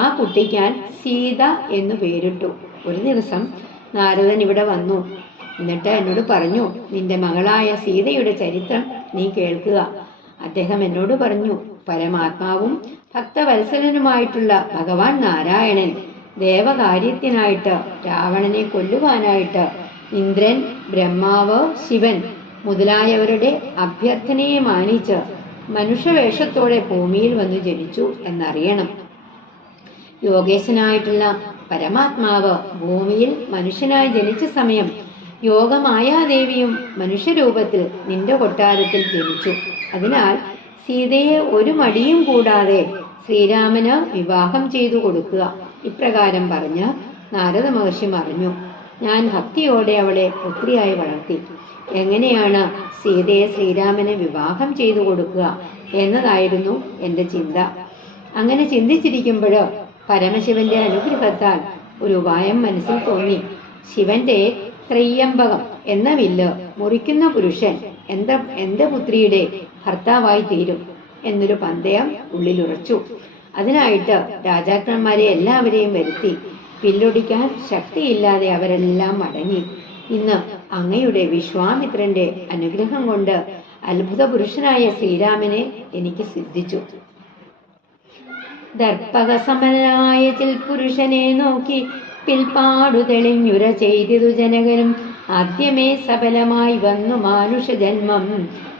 ആ കുട്ടിക്ക് ഞാൻ സീത എന്നു പേരിട്ടു. ഒരു ദിവസം നാരദൻ ഇവിടെ വന്നു. എന്നിട്ട് എന്നോട് പറഞ്ഞു, നിന്റെ മകളായ സീതയുടെ ചരിത്രം നീ കേൾക്കുക. അദ്ദേഹം എന്നോട് പറഞ്ഞു, പരമാത്മാവും ഭക്തവത്സലനുമായിട്ടുള്ള ഭഗവാൻ നാരായണൻ ദേവകാര്യത്തിനായിട്ട് രാവണനെ കൊല്ലുവാനായിട്ട് ഇന്ദ്രൻ, ബ്രഹ്മാവ്, ശിവൻ മുതലായവരുടെ അഭ്യർത്ഥനയെ മാനിച്ച് മനുഷ്യവേഷത്തോടെ ഭൂമിയിൽ വന്നു ജനിച്ചു എന്നറിയണം. യോഗേശനായിട്ടുള്ള പരമാത്മാവ് ഭൂമിയിൽ മനുഷ്യനായി ജനിച്ച സമയം യോഗമായാദേവിയും മനുഷ്യരൂപത്തിൽ നിന്റെ കൊട്ടാരത്തിൽ ജനിച്ചു. അതിനാൽ സീതയെ ഒരു മടിയും കൂടാതെ ശ്രീരാമന് വിവാഹം ചെയ്തു കൊടുക്കുക. ഇപ്രകാരം പറഞ്ഞ് നാരദ മഹർഷി പറഞ്ഞു. ഞാൻ ഭക്തിയോടെ അവളെ പുത്രിയായി വളർത്തി. എങ്ങനെയാണ് സീതയെ ശ്രീരാമന് വിവാഹം ചെയ്തു കൊടുക്കുക എന്നതായിരുന്നു എൻ്റെ ചിന്ത. അങ്ങനെ ചിന്തിച്ചിരിക്കുമ്പോൾ പരമശിവന്റെ അനുഗ്രഹത്താൽ ഒരു ഉപായം മനസ്സിൽ തോന്നി. ശിവന്റെ ത്രയ്യംബകം എന്ന വില്ല് മുറിക്കുന്ന പുരുഷൻ എന്റെ പുത്രിയുടെ ഭർത്താവായി തീരും എന്നൊരു പന്തയം ഉള്ളിലുറച്ചു. അതിനായിട്ട് രാജാക്കന്മാരെ എല്ലാവരെയും വരുത്തി. വില്ലൊടിക്കാൻ ശക്തിയില്ലാതെ അവരെല്ലാം മടങ്ങി. ഇന്ന് അങ്ങയുടെ വിശ്വാമിത്രന്റെ അനുഗ്രഹം കൊണ്ട് അത്ഭുത പുരുഷനായ ശ്രീരാമനെ എനിക്ക് സിദ്ധിച്ചു. ദർപ്പകസമനായ ചിൽപുരുഷനെ നോക്കി പിൽപ്പാടു തെളിഞ്ഞുര ചെയ്തിതു ജനകരും. ആദ്യമേ സഫലമായി വന്നു മാനുഷജന്മം.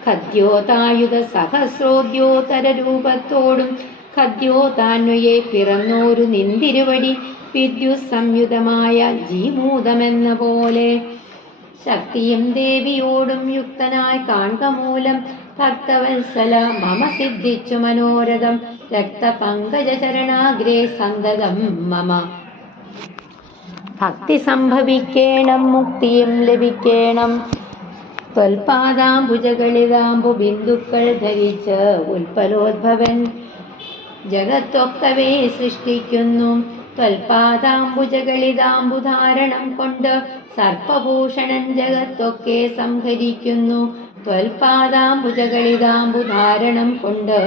ഖദ്യോതായുധ സഹസ്രോദ്യോതര രൂപത്തോടും ഖദ്യോതാന്വയെ പിറന്നോരു നിന്തിരുവടി വിദ്യുത് സംയുതമായ ജീമൂതമെന്ന പോലെ. ശക്തിയും ദേവിയോടും യുക്തനായി കാൺക മൂലം ഭക്തവത്സല മമ സിദ്ധിച്ചു മനോരഥം. രക്തപങ്കജ ചരണാഗ്രേ സന്തതം മമ. ഭക്തി സംഭവിക്കേണം, മുക്തിയും ലഭിക്കേണം. ത്വൽപാദാംബുജകളിതാംബു ബിന്ദുക്കൾ ധരിച്ച് ഉൽപ്പലോദ്ഭവൻ ജഗത്തൊക്കവേ സൃഷ്ടിക്കുന്നു. ത്വൽപാദാംബുജകളിതാംബുധാരണം കൊണ്ട് സർപ്പഭൂഷണൻ ജഗത്തൊക്കെ സംഹരിക്കുന്നു. ത്വൽപാദാംബുജകളിതാംബുധാരണം കൊണ്ട്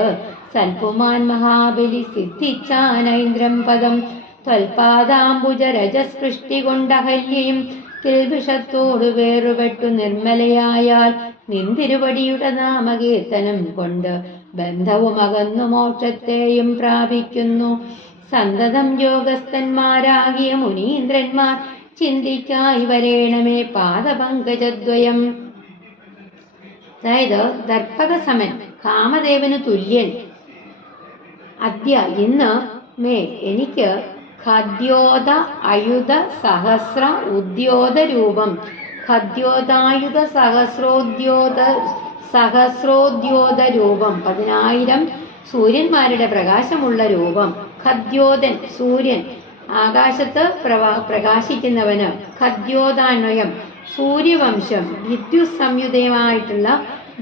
സൽപുമാൻ മഹാബലി സിദ്ധിച്ചാനൈന്ദ്രം പദം. ത്വൽപാദാംബുജ രജസ്പൃഷ്ടി കൊണ്ടഹല്യയും കിൽബിഷത്തോടു വേറുപെട്ടു നിർമ്മലയായാൽ നിന്തിരുവടിയുടെ നാമകീർത്തനം കൊണ്ട് ബന്ധവും അകന്നു മോക്ഷത്തെയും പ്രാപിക്കുന്നു. സന്തതം യോഗസ്ഥന്മാരാകിയ മുനീന്ദ്രന്മാർ ചിന്തിക്കായി വരേണമേ പാദപങ്കജദ്വയം. അതായത് ദർപ്പകസമൻ കാമദേവന് തുല്യൻ. അദ്യ ഇന്ന് മേ എനിക്ക് ഖദ്യോത അയുധ സഹസ്ര ഉദ്യോത രൂപം. ഖദ്യോതായുധ സഹസ്രോദ്യോത രൂപം 10,000 സൂര്യന്മാരുടെ പ്രകാശമുള്ള രൂപം. ഖദ്യോതൻ സൂര്യൻ, ആകാശത്ത് പ്രകാശിക്കുന്നവന്. ഖദ്യോതാന്വയം സൂര്യവംശം. വിദ്യുത് സംയുതമായിട്ടുള്ള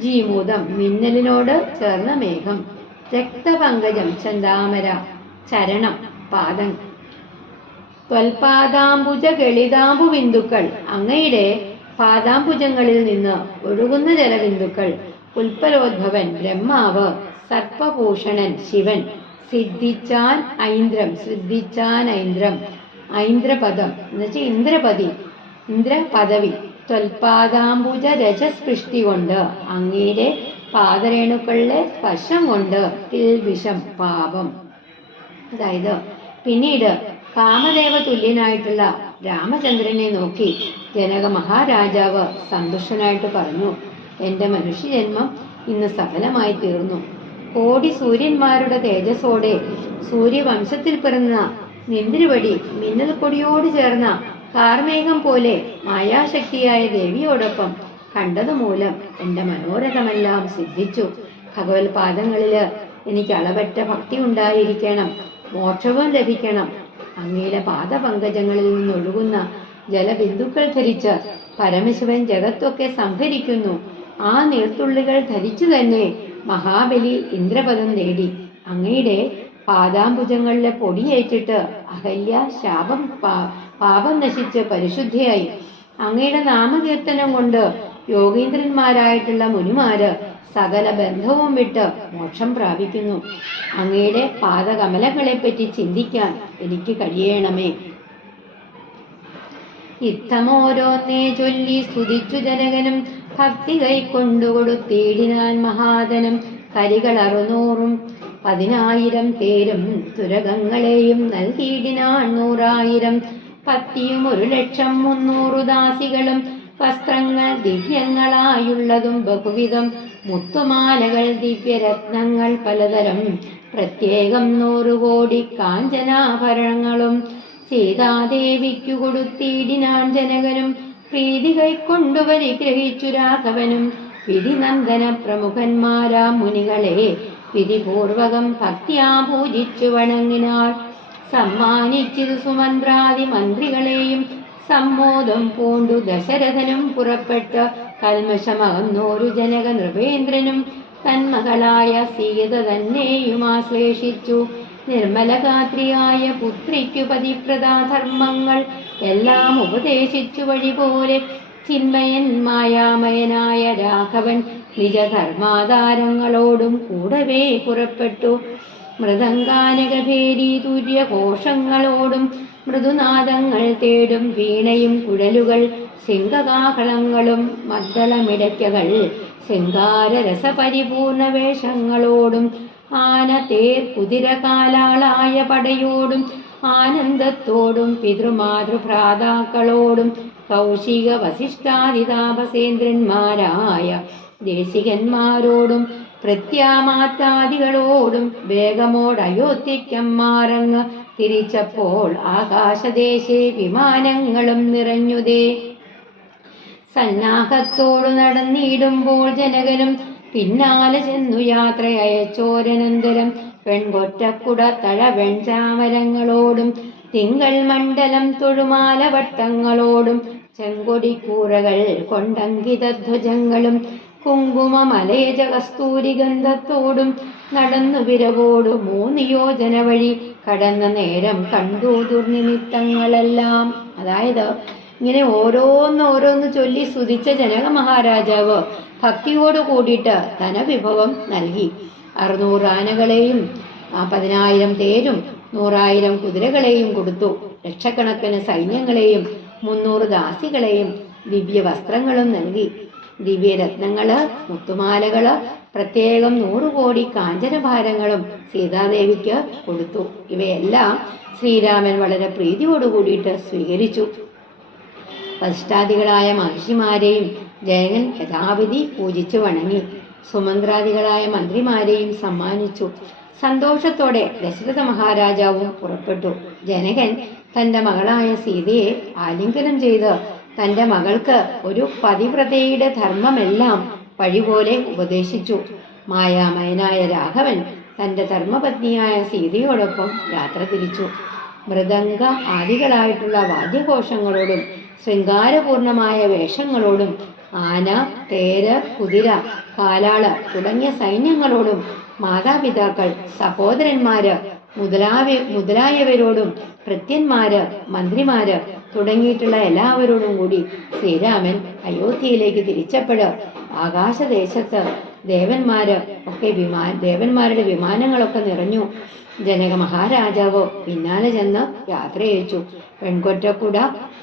ജീമൂതം മിന്നലിനോട് ചേർന്ന മേഘം. രക്തപങ്കജം ചന്താമര ചരണം പാദം. ത്വൽപാദാംബുജ ഗളിതാംബു ബിന്ദുക്കൾ അങ്ങയുടെ പാദാംബുജങ്ങളിൽ നിന്ന് ഒഴുകുന്ന ജലബിന്ദുക്കൾ. ഉൽപ്പലോദ്ഭവൻ ബ്രഹ്മാവ്. സർപ്പഭൂഷണൻ ശിവൻ. സിദ്ധിച്ചാൻ ഐന്ദ്രം ഐന്ദ്രപദം എന്നുവെച്ചാൽ ഇന്ദ്രപദവി. ത്വൽപാദാംബുജ രജസ്പൃഷ്ടി കൊണ്ട്, അങ്ങയുടെ പാദരേണുക്കളിലെ സ്പർശം കൊണ്ട്, കിൽവിഷം പാപം. അതായത് പിന്നീട് കാമദേവ തുല്യനായിട്ടുള്ള രാമചന്ദ്രനെ നോക്കി ജനക മഹാരാജാവ് സന്തുഷ്ടനായിട്ട് പറഞ്ഞു, എന്റെ മനുഷ്യജന്മം ഇന്ന് സഫലമായി തീർന്നു. കോടി സൂര്യന്മാരുടെ തേജസ്സോടെ സൂര്യവംശത്തിൽ പിറന്ന നിന്തിരുവടി മിന്നൽ കൊടിയോട് ചേർന്ന കാർമേഘം പോലെ മായാശക്തിയായ ദേവിയോടൊപ്പം കണ്ടതുമൂലം എന്റെ മനോരഥമെല്ലാം സിദ്ധിച്ചു. ഭഗവത് പാദങ്ങളില് എനിക്ക് അളവറ്റ ഭക്തി ഉണ്ടായിരിക്കണം, മോക്ഷവും ലഭിക്കണം. അങ്ങയുടെ പാദപങ്കജങ്ങളിൽ നിന്നൊഴുകുന്ന ജലബിന്ദുക്കൾ ധരിച്ച് പരമശിവൻ ജഗത്തൊക്കെ സംഹരിക്കുന്നു. ആ നീർത്തുള്ളികൾ ധരിച്ചു തന്നെ മഹാബലി ഇന്ദ്രപദം നേടി. അങ്ങയുടെ പാദാംബുജങ്ങളിലെ പൊടിയേറ്റിട്ട് അഹല്യ പാപം നശിച്ച് പരിശുദ്ധിയായി. അങ്ങയുടെ നാമകീർത്തനം കൊണ്ട് യോഗീന്ദ്രന്മാരായിട്ടുള്ള മുനിമാര് സകല ബന്ധവും വിട്ട് മോക്ഷം പ്രാപിക്കുന്നു. അങ്ങയുടെ പാദകമലങ്ങളെപ്പറ്റി ചിന്തിക്കാൻ എനിക്ക് കഴിയണമേ. ഇത്തമോരോന്നേ ചൊല്ലി സ്തുതിച്ചു ജനകനും ഭക്തി കൈക്കൊണ്ടുകൊടുത്തീടിനാൻ മഹാധനം. കരികൾ 600 10,000 തേരും തുരകങ്ങളെയും നൽകിയിടിനാൻ 100,000. പത്തിയും 1,00,300 ദാസികളും വസ്ത്രങ്ങൾ ദിവ്യങ്ങളായുള്ളതും ബഹുവിധം. മുത്തുമാലകൾ ദിവ്യരത്നങ്ങൾ പലതരം പ്രത്യേകം 100 കോടി കാഞ്ചനാഭരണങ്ങളും സീതാദേവിക്കു കൊടുത്തിടിനാൻ ജനകനും. പ്രീതി കൈക്കൊണ്ടു പരിഗ്രഹിച്ചു രാഘവനും. വിധിനന്ദന പ്രമുഖന്മാരാ മുനികളെ വിധിപൂർവകം ഭക്തിയാ പൂജിച്ചു വണങ്ങിനാൾ. സമ്മാനിച്ചിതു സുമന്ത്രാദി മന്ത്രികളെയും സമ്മോദം പൂണ്ടു ദശരഥനും പുറപ്പെട്ട് കൽമഷമകന്നോരു ജനക നൃപേന്ദ്രനും തന്മകളായ സീത തന്നെയും ആശ്ലേഷിച്ചു. നിർമ്മലഗാത്രിയായ പുത്രിക്കു പതിപ്രദാധർമ്മങ്ങൾ എല്ലാം ഉപദേശിച്ചു വഴിപോലെ ചിന്മയൻ മായാമയനായ രാഘവൻ നിജധർമാധാരങ്ങളോടും കൂടവേ പുറപ്പെട്ടു. മൃദംഗാനകഭേരി തുര്യഘോഷങ്ങളോടും മൃദുനാദങ്ങൾ തേടും വീണയും കുഴലുകൾ സിംഹകാഹളങ്ങളും മദ്ദളമിടയ്ക്കകൾ ശൃംഗാരരസപരിപൂർണ വേഷങ്ങളോടും ആന തേർ കുതിര കാലാളായ പടയോടും ആനന്ദത്തോടും പിതൃമാതൃഭ്രാതാക്കളോടും കൗശിക വസിഷ്ഠാദിതാപസേന്ദ്രന്മാരായ ദേശികന്മാരോടും പ്രത്യാമാത്രാദികളോടും വേഗമോടയോധ്യയ്ക്കമ്മാറങ്ങ് തിരിച്ചപ്പോൾ ആകാശദേശേ വിമാനങ്ങളും നിറഞ്ഞുതേ. സന്നാഹത്തോടു നടന്നിടുമ്പോൾ ജനകനും പിന്നാലെ ചെന്നു യാത്ര അയച്ചോരനന്തരം പെൺകൊറ്റക്കുട തഴവെൺചാമരങ്ങളോടും തിങ്കൾ മണ്ഡലം തൊഴുമാലവട്ടങ്ങളോടും ചെങ്കൊടിക്കൂറകൾ കൊണ്ടങ്കിതധ്വജങ്ങളും കുങ്കുമമലേജ കസ്തൂരി ഗന്ധത്തോടും നടന്നു വിരവോടു 3 യോജന വഴി കടന്ന നേരം കണ്ടു ദുർനിമിത്തങ്ങളെല്ലാം. അതായത് ഇങ്ങനെ ഓരോന്നോരോന്ന് ചൊല്ലി സ്തുതിച്ച ജനക മഹാരാജാവ് ഭക്തിയോട് കൂടിയിട്ട് ധനവിഭവം നൽകി. 600 ആനകളെയും 10,000 തേരും 100,000 കുതിരകളെയും കൊടുത്തു. ലക്ഷക്കണക്കിന് സൈന്യങ്ങളെയും 300 ദാസികളെയും ദിവ്യ വസ്ത്രങ്ങളും നൽകി. ദിവ്യരത്നങ്ങള്, മുത്തുമാലകള്, പ്രത്യേകം 100 കോടി കാഞ്ചനഭാരങ്ങളും സീതാദേവിക്ക് കൊടുത്തു. ഇവയെല്ലാം ശ്രീരാമൻ വളരെ പ്രീതിയോടുകൂടിയിട്ട് സ്വീകരിച്ചു. വസിഷ്ഠാദികളായ മഹർഷിമാരെയും ജനകൻ യഥാവിധി പൂജിച്ചു വണങ്ങി. സുമന്ത്രാദികളായ മന്ത്രിമാരെയും സമ്മാനിച്ചു. സന്തോഷത്തോടെ ദശരഥ മഹാരാജാവും പുറപ്പെട്ടു. ജനകൻ തന്റെ മകളായ സീതയെ ആലിംഗനം ചെയ്ത് തന്റെ മകൾക്ക് ഒരു പതിവ്രതയുടെ ധർമ്മമെല്ലാം വഴിപോലെ ഉപദേശിച്ചു. മായാമയനായ രാഘവൻ തന്റെ ധർമ്മപത്നിയായ സീതയോടൊപ്പം യാത്ര തിരിച്ചു. മൃദംഗ ആദികളായിട്ടുള്ള വാദ്യഘോഷങ്ങളോടും ശൃംഗാരപൂർണമായ വേഷങ്ങളോടും ആന, തേര്, കുതിര, കാലാള് തുടങ്ങിയ സൈന്യങ്ങളോടും മാതാപിതാക്കൾ, സഹോദരന്മാര് മുതലായവരോടും ഭൃത്യന്മാര്, മന്ത്രിമാര് തുടങ്ങിയിട്ടുള്ള എല്ലാവരോടും കൂടി ശ്രീരാമൻ അയോധ്യയിലേക്ക് തിരിച്ചപ്പെട് ആകാശദേശത്ത് ദേവന്മാരുടെ വിമാനങ്ങളൊക്കെ നിറഞ്ഞു. ജനക മഹാരാജാവ് പിന്നാലെ ചെന്ന് യാത്രയച്ചു. പെൺകൊറ്റക്കുട,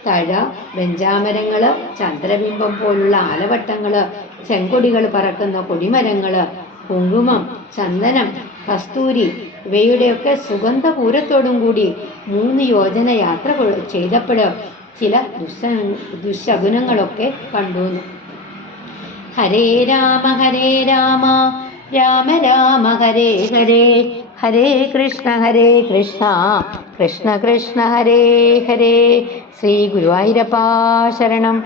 തഴ, വെഞ്ചാമരങ്ങള്, ചന്ദ്രബിംബം പോലുള്ള ആലവട്ടങ്ങള്, ചെങ്കൊടികൾ പറക്കുന്ന കൊടിമരങ്ങള്, കുങ്കുമം, ചന്ദനം, കസ്തൂരി ഇവയുടെയൊക്കെ സുഗന്ധപൂരത്തോടും കൂടി 3 യോജന യാത്ര ചെയ്തപ്പോൾ ചില ദുശകുനങ്ങളൊക്കെ കണ്ടു. ഹരേ രാമ രാമ രാമ ഹരേ ഹരേ, ഹരേ കൃഷ്ണ കൃഷ്ണ കൃഷ്ണ ഹരേ ഹരേ. ശ്രീ ഗുരുവായൂരപ്പാ ശരണം.